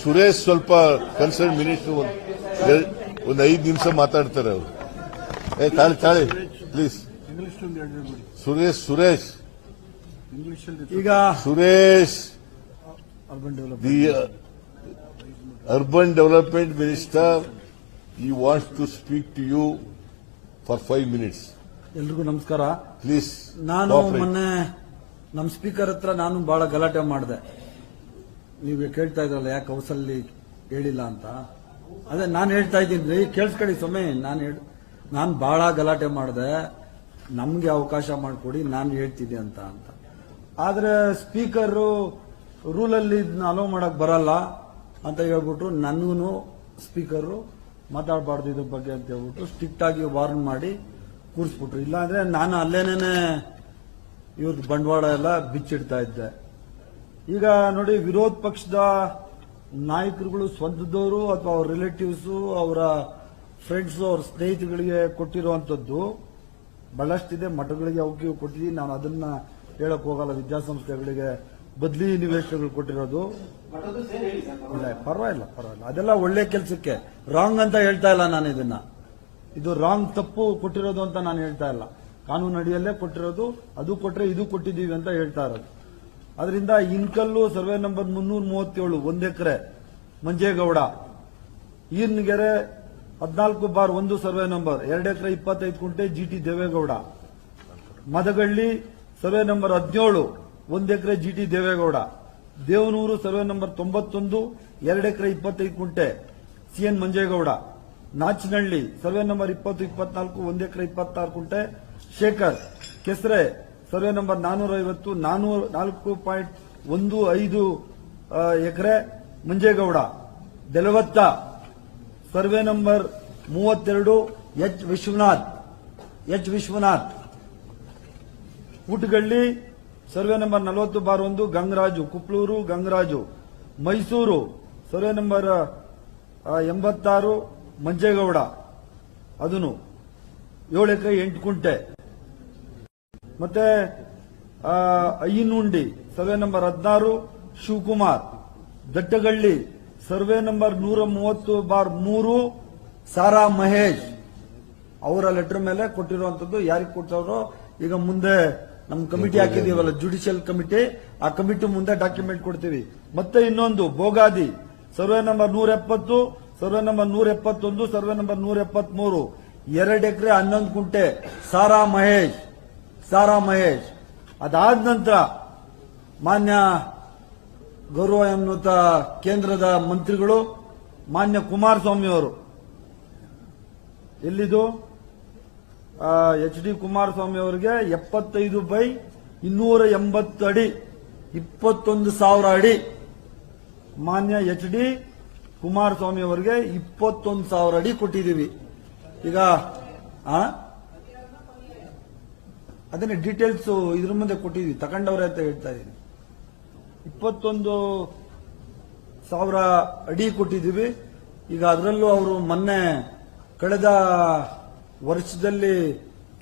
ಸುರೇಶ್ ಸ್ವಲ್ಪ concern minister ಒಂದು ಐದು ನಿಮಿಷ ಮಾತಾಡ್ತಾರೆ ಅವರು. ಏ ತಾಳಿ ತಾಳಿ ಪ್ಲೀಸ್. ಸುರೇಶ್ ಸುರೇಶ್. ಈಗ Suresh. The urban development minister he wants to speak to you for five minutes ಎಲ್ರಿಗೂ ನಮಸ್ಕಾರ. ಪ್ಲೀಸ್ ನಾನು ಮೊನ್ನೆ ನಮ್ಮ ಸ್ಪೀಕರ್ ಹತ್ರ ನಾನು ಬಹಳ ಗಲಾಟೆ ಮಾಡಿದೆ. ನೀವು ಕೇಳ್ತಾ ಇದ್ರಲ್ಲ ಯಾಕೆ ಹೌಸಲ್ಲಿ ಹೇಳಿಲ್ಲ ಅಂತ? ಅದೇ ನಾನು ಹೇಳ್ತಾ ಇದ್ದೀನಿ ರೀ ಕೇಳಿಸ್ಕೊಳ್ಳಿ ಸ್ವಾಮಿ. ನಾನು ಹೇಳ, ನಾನು ಬಹಳ ಗಲಾಟೆ ಮಾಡಿದೆ. ನಮಗೆ ಅವಕಾಶ ಮಾಡಿಕೊಡಿ, ನಾನು ಹೇಳ್ತಿದ್ದೆ ಅಂತ ಅಂತ. ಆದರೆ ಸ್ಪೀಕರು ರೂಲಲ್ಲಿ ಇದನ್ನ ಅಲೋ ಮಾಡೋಕ್ಕೆ ಬರಲ್ಲ ಅಂತ ಹೇಳ್ಬಿಟ್ರು. ನನಗೂ ಸ್ಪೀಕರು ಮಾತಾಡಬಾರ್ದು ಇದ್ರ ಬಗ್ಗೆ ಅಂತ ಹೇಳ್ಬಿಟ್ಟು ಸ್ಟ್ರಿಕ್ಟ್ ಆಗಿ ವಾರ್ನ್ ಮಾಡಿ ಕೂರಿಸ್ಬಿಟ್ರು. ಇಲ್ಲಾಂದ್ರೆ ನಾನು ಅಲ್ಲೇನೇ ಇವ್ರದ್ದು ಬಂಡವಾಳ ಎಲ್ಲ ಬಿಚ್ಚಿಡ್ತಾ ಇದ್ದೆ. ಈಗ ನೋಡಿ ವಿರೋಧ ಪಕ್ಷದ ನಾಯಕರುಗಳು ಸ್ವಂತದವರು ಅಥವಾ ಅವ್ರ ರಿಲೇಟಿವ್ಸ್ ಅವರ ಫ್ರೆಂಡ್ಸ್ ಅವ್ರ ಸ್ನೇಹಿತರುಗಳಿಗೆ ಕೊಟ್ಟಿರುವಂತದ್ದು ಬಹಳಷ್ಟಿದೆ, ಮಠಗಳಿಗೆ ಅವಕ್ಕೆ ಇವು ಕೊಟ್ಟಿದ್ದೀವಿ ನಾನು ಅದನ್ನ ಹೇಳಕ್ ಹೋಗಲ್ಲ. ವಿದ್ಯಾಸಂಸ್ಥೆಗಳಿಗೆ ಬದಲಿ ನಿವೇಶನಗಳು ಕೊಟ್ಟಿರೋದು. ಇಲ್ಲ, ಪರವಾಗಿಲ್ಲ ಪರವಾಗಿಲ್ಲ. ಅದೆಲ್ಲ ಒಳ್ಳೆ ಕೆಲಸಕ್ಕೆ. ರಾಂಗ್ ಅಂತ ಹೇಳ್ತಾ ಇಲ್ಲ ನಾನು ಇದನ್ನ. ಇದು ರಾಂಗ್ ತಪ್ಪು ಕೊಟ್ಟಿರೋದು ಅಂತ ನಾನು ಹೇಳ್ತಾ ಇಲ್ಲ. ಕಾನೂನು ಅಡಿಯಲ್ಲೇ ಕೊಟ್ಟಿರೋದು, ಅದು ಕೊಟ್ಟರೆ ಇದು ಕೊಟ್ಟಿದ್ದೀವಿ ಅಂತ ಹೇಳ್ತಾ ಇರೋದು. ಅದರಿಂದ ಇನ್ಕಲ್ಲು ಸರ್ವೆ ನಂಬರ್ ಮುನ್ನೂರ ಮೂವತ್ತೇಳು ಒಂದು ಎಕರೆ, ಮಂಜೇಗೌಡ. ಈನ್ಗೆರೆ ಹದಿನಾಲ್ಕು ಬಾರ್ ಒಂದು ಸರ್ವೆ ನಂಬರ್, ಎರಡು ಎಕರೆ ಇಪ್ಪತ್ತೈದು ಕುಂಟೆ GT Devegowda. Madagalli survey number ಹದಿನೇಳು, ಒಂದು acre GT Devegowda. Devanur survey number ತೊಂಬತ್ತೊಂದು, ಎರಡು ಎಕರೆ ಇಪ್ಪತ್ತೈದು ಕುಂಟೆ CN Manjegowda. Nachanahalli survey number ಇಪ್ಪತ್ತು, ಇಪ್ಪತ್ನಾಲ್ಕು, ಒಂದು ಎಕರೆ ಇಪ್ಪತ್ತಾರು ಕುಂಟೆ ಶೇಖರ್, ಕೆಸರೆ ಸರ್ವೆ ನಂಬರ್ ನಾನೂರ ಐವತ್ತು ನಾಲ್ಕು ಪಾಯಿಂಟ್ ಒಂದು ಐದು ಎಕರೆ ಮಂಜೇಗೌಡ, ದೆಲವತ್ತ. ಸರ್ವೆ ನಂಬರ್ ಮೂವತ್ತೆರಡು H Vishwanath H Vishwanath. Utagalli survey number ನಲವತ್ತು ಬಾರ್ ಒಂದು, ಗಂಗರಾಜು ಕುಪ್ಳೂರು ಗಂಗರಾಜು. ಮೈಸೂರು, ಸರ್ವೆ ನಂಬರ್ ಎಂಬತ್ತಾರು, ಮಂಜೇಗೌಡ. ಅದನ್ನು ಏಳು ಎಕರೆ ಎಂಟು ಕುಂಟೆ. ಮತ್ತೆ ಅಯ್ಯನುಂಡಿ ಸರ್ವೆ ನಂಬರ್ ಹದಿನಾರು, ಶಿವಕುಮಾರ್. ದಟ್ಟಗಳ್ಳಿ, ಸರ್ವೆ ನಂಬರ್ ನೂರ ಮೂವತ್ತು ಬಾರ್ ಮೂರು, ಸಾರಾ ಮಹೇಶ್. ಅವರ ಲೆಟರ್ ಮೇಲೆ ಕೊಟ್ಟಿರುವಂತದ್ದು ಯಾರಿಗೆ ಕೊಟ್ಟವರು ಈಗ ಮುಂದೆ ನಮ್ಮ ಕಮಿಟಿ ಹಾಕಿದೀವಲ್ಲ ಜುಡಿಷಿಯಲ್ ಕಮಿಟಿ, ಆ ಕಮಿಟಿ ಮುಂದೆ ಡಾಕ್ಯುಮೆಂಟ್ ಕೊಡ್ತೀವಿ. ಮತ್ತೆ ಇನ್ನೊಂದು, ಬೋಗಾದಿ. ಸರ್ವೆ ನಂಬರ್ ನೂರ ಎಪ್ಪತ್ತು, ಸರ್ವೆ ನಂಬರ್ ನೂರ ಎಪ್ಪತ್ತೊಂದು, ಸರ್ವೆ ನಂಬರ್ ನೂರ ಎಪ್ಪತ್ಮೂರು. ಎರಡು ಎಕರೆ ಹನ್ನೊಂದು ಕುಂಟೆ, ಸಾರಾ ಮಹೇಶ್. ಸಾರಾ ಮಹೇಶ್. ಅದಾದ ನಂತರ ಮಾನ್ಯ ಗೌರವ ಗೌರವಾನ್ವಿತ ಕೇಂದ್ರದ ಮಂತ್ರಿಗಳು ಮಾನ್ಯ ಕುಮಾರಸ್ವಾಮಿ ಅವರು. ಎಲ್ಲಿದು? ಎಚ್ ಡಿ ಕುಮಾರಸ್ವಾಮಿ ಅವರಿಗೆ ಎಪ್ಪತ್ತೈದು ಬೈ ಇನ್ನೂರ ಎಂಬತ್ತು ಅಡಿ, ಇಪ್ಪತ್ತೊಂದು ಸಾವಿರ ಅಡಿ. ಮಾನ್ಯ ಎಚ್ ಡಿ ಕುಮಾರಸ್ವಾಮಿ ಅವರಿಗೆ ಇಪ್ಪತ್ತೊಂದು ಸಾವಿರ ಅಡಿ ಕೊಟ್ಟಿದ್ದೀವಿ. ಈಗ ಅದನ್ನೇ ಡೀಟೇಲ್ಸ್ ಇದ್ರ ಮುಂದೆ ಕೊಟ್ಟಿದ್ವಿ. ತಗೊಂಡವ್ರೆ ಅಂತ ಹೇಳ್ತಾ ಇದ್ದೀನಿ ಇಪ್ಪತ್ತೊಂದು ಸಾವಿರ ಅಡಿ ಕೊಟ್ಟಿದ್ದೀವಿ ಈಗ ಅದರಲ್ಲೂ ಅವರು ಮೊನ್ನೆ ಕಳೆದ ವರ್ಷದಲ್ಲಿ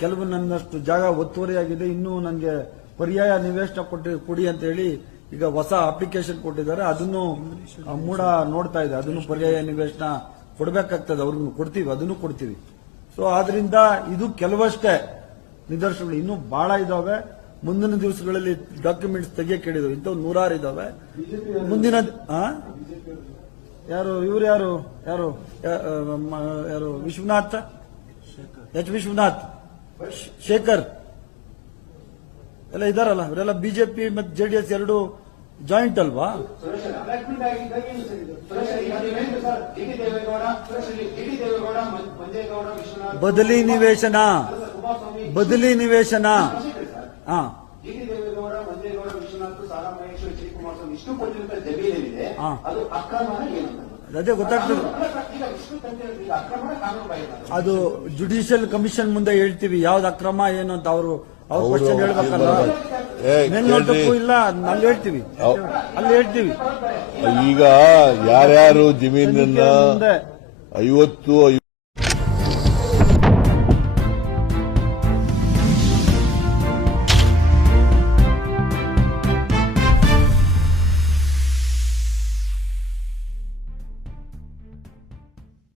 ಕೆಲವು ನನ್ನಷ್ಟು ಜಾಗ ಒತ್ತುವರಿಯಾಗಿದೆ. ಇನ್ನೂ ನನಗೆ ಪರ್ಯಾಯ ನಿವೇಶನ ಕೊಟ್ಟಿ, ಕೊಡಿ ಅಂತ ಹೇಳಿ ಈಗ ಹೊಸ ಅಪ್ಲಿಕೇಶನ್ ಕೊಟ್ಟಿದ್ದಾರೆ. ಅದನ್ನು ಮೂಡ ನೋಡ್ತಾ ಇದೆ. ಅದನ್ನು ಪರ್ಯಾಯ ನಿವೇಶನ ಕೊಡಬೇಕಾಗ್ತದೆ. ಅವ್ರಿಗೂ ಕೊಡ್ತೀವಿ. ಅದನ್ನು ಕೊಡ್ತೀವಿ. ಸೊ ಆದ್ರಿಂದ ಇದು ಕೆಲವಷ್ಟೇ ನಿದರ್ಶನಗಳು ಇನ್ನೂ ಬಹಳ ಇದಾವೆ. ಮುಂದಿನ ದಿವಸಗಳಲ್ಲಿ ಡಾಕ್ಯುಮೆಂಟ್ಸ್ ತೆಗಿಯಕ್ಕೆ ಹೇಳಿದ್ರು ಇಂಥವು ನೂರಾರು ಇದಾವೆ. ಮುಂದಿನ? ಯಾರು, ಇವ್ರು ಯಾರು? ಯಾರು? ಯಾರು? ವಿಶ್ವನಾಥ್? ಎಚ್. ವಿಶ್ವನಾಥ್. ಶೇಖರ್. ಎಲ್ಲ ಇದಾರಲ್ಲ, ಇವರೆಲ್ಲ ಬಿಜೆಪಿ ಮತ್ತು ಜೆಡಿಎಸ್ ಎರಡು ಜಾಯಿಂಟ್ ಅಲ್ವಾ? ಬದಲಿ ನಿವೇಶನ. ಬದಲಿ ನಿವೇಶನ. ಹಾ. ಅದು ಗೊತ್ತಾಗ್ತದೆ. ಅದು. ಜುಡಿಷಿಯಲ್ ಕಮಿಷನ್ ಮುಂದೆ ಹೇಳ್ತೀವಿ ಯಾವ್ದು ಅಕ್ರಮ ಏನು ಅಂತ ಅವರು ಅವ್ರ ಕ್ವಶನ್ ಹೇಳ್ಬೇಕಲ್ಲ? ಮೇಲ್ನೋಟಕ್ಕೂ. ಇಲ್ಲ ಅಲ್ಲಿ ಹೇಳ್ತೀವಿ. ಅಲ್ಲಿ ಹೇಳ್ತೀವಿ. ಈಗ ಯಾರ್ಯಾರು ಜಮೀನನ್ನ ಐವತ್ತು